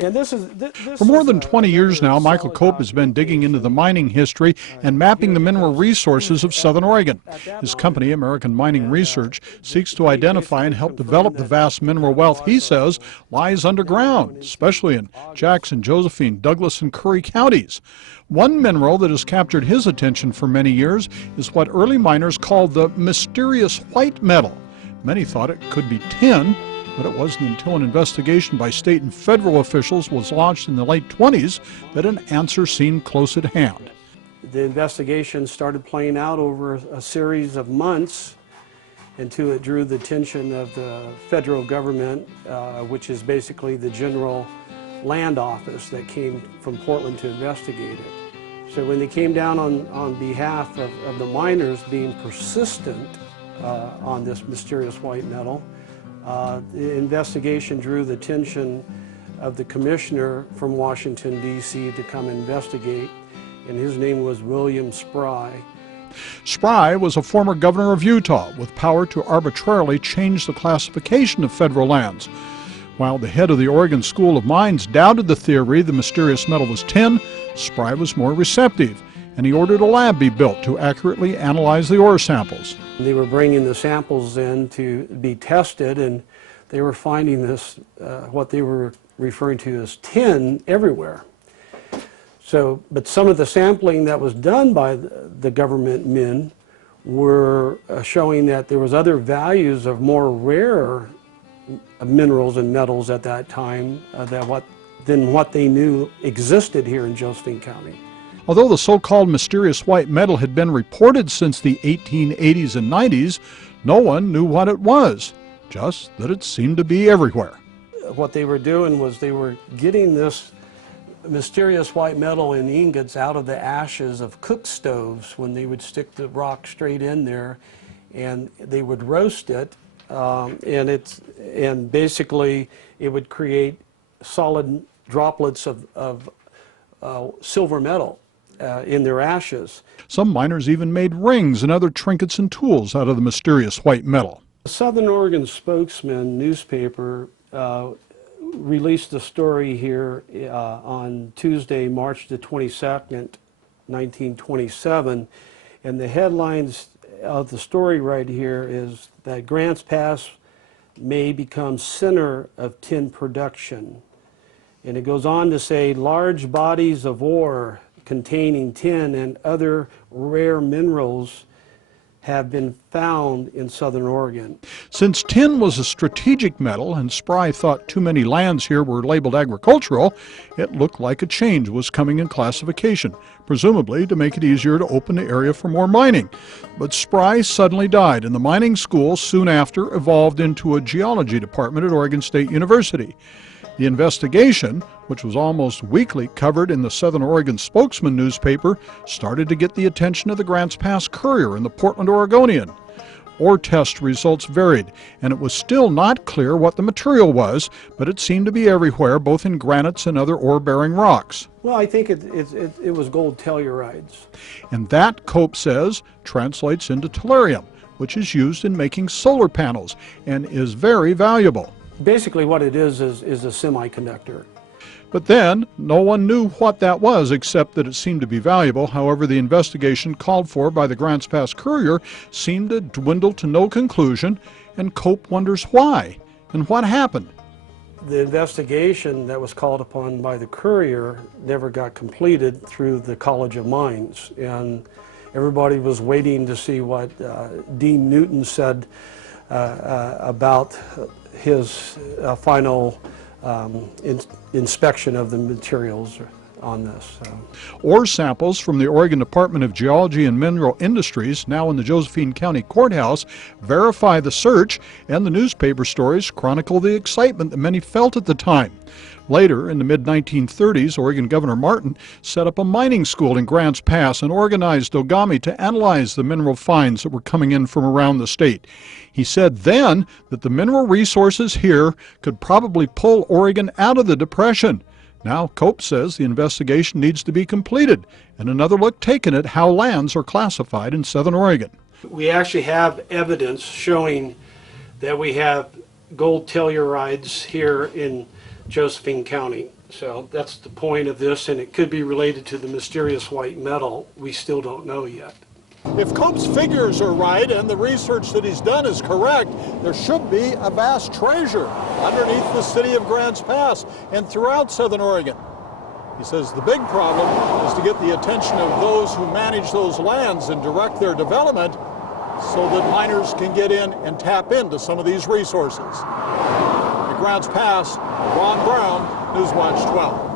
And this For more than is 20 years now, Michael solid Cope has been digging into the mining history and mapping the mineral resources of southern Oregon. His company, American Mining Research, seeks to identify and help develop the vast mineral wealth he says lies underground, especially in Jackson, Josephine, Douglas, and Curry counties. One mineral that has captured his attention for many years is what early miners called the mysterious white metal. Many thought it could be tin, but it wasn't until an investigation by state and federal officials was launched in the late 20s that an answer seemed close at hand. The investigation started playing out over a series of months until it drew the attention of the federal government, which is basically the General Land Office that came from Portland to investigate it. So when they came down on behalf of the miners being persistent on this mysterious white metal, the investigation drew the attention of the commissioner from Washington, D.C. to come investigate, and his name was William Spry. Spry was a former governor of Utah with power to arbitrarily change the classification of federal lands. While the head of the Oregon School of Mines doubted the theory the mysterious metal was tin, Spry was more receptive, and he ordered a lab be built to accurately analyze the ore samples. They were bringing the samples in to be tested, and they were finding this, what they were referring to as tin, everywhere. So, but some of the sampling that was done by the government men were showing that there was other values of more rare minerals and metals at that time than what they knew existed here in Josephine County. Although the so-called mysterious white metal had been reported since the 1880s and 90s, no one knew what it was, just that it seemed to be everywhere. What they were doing was they were getting this mysterious white metal in ingots out of the ashes of cook stoves when they would stick the rock straight in there, and they would roast it, and basically it would create solid droplets of silver metal in their ashes. Some miners even made rings and other trinkets and tools out of the mysterious white metal. The Southern Oregon Spokesman newspaper released a story here on Tuesday, March the 22nd, 1927, and the headlines of the story right here is that Grants Pass may become center of tin production. And it goes on to say large bodies of ore containing tin and other rare minerals have been found in southern Oregon. Since tin was a strategic metal and Spry thought too many lands here were labeled agricultural, it looked like a change was coming in classification, presumably to make it easier to open the area for more mining. But Spry suddenly died, and the mining school soon after evolved into a geology department at Oregon State University. The investigation, which was almost weekly covered in the Southern Oregon Spokesman newspaper, started to get the attention of the Grants Pass Courier and the Portland Oregonian. Ore test results varied, and it was still not clear what the material was, but it seemed to be everywhere, both in granites and other ore-bearing rocks. Well, I think it was gold tellurides. And that, Cope says, translates into tellurium, which is used in making solar panels and is very valuable. Basically what it is a semiconductor. But then, no one knew what that was except that it seemed to be valuable. However, the investigation called for by the Grants Pass Courier seemed to dwindle to no conclusion, and Cope wonders why and what happened. The investigation that was called upon by the Courier never got completed through the College of Mines, and everybody was waiting to see what Dean Newton said about his final inspection of the materials on this. Ore samples from the Oregon Department of Geology and Mineral Industries, now in the Josephine County Courthouse, verify the search, and the newspaper stories chronicle the excitement that many felt at the time. Later, in the mid-1930s, Oregon Governor Martin set up a mining school in Grants Pass and organized Ogami to analyze the mineral finds that were coming in from around the state. He said then that the mineral resources here could probably pull Oregon out of the Depression. Now, Cope says the investigation needs to be completed and another look taken at how lands are classified in southern Oregon. We actually have evidence showing that we have gold tellurides here in Josephine County. So that's the point of this, and it could be related to the mysterious white metal. We still don't know yet. If Cope's figures are right and the research that he's done is correct, there should be a vast treasure underneath the city of Grants Pass and throughout southern Oregon. He says the big problem is to get the attention of those who manage those lands and direct their development so that miners can get in and tap into some of these resources. At Grants Pass, Ron Brown, Newswatch 12.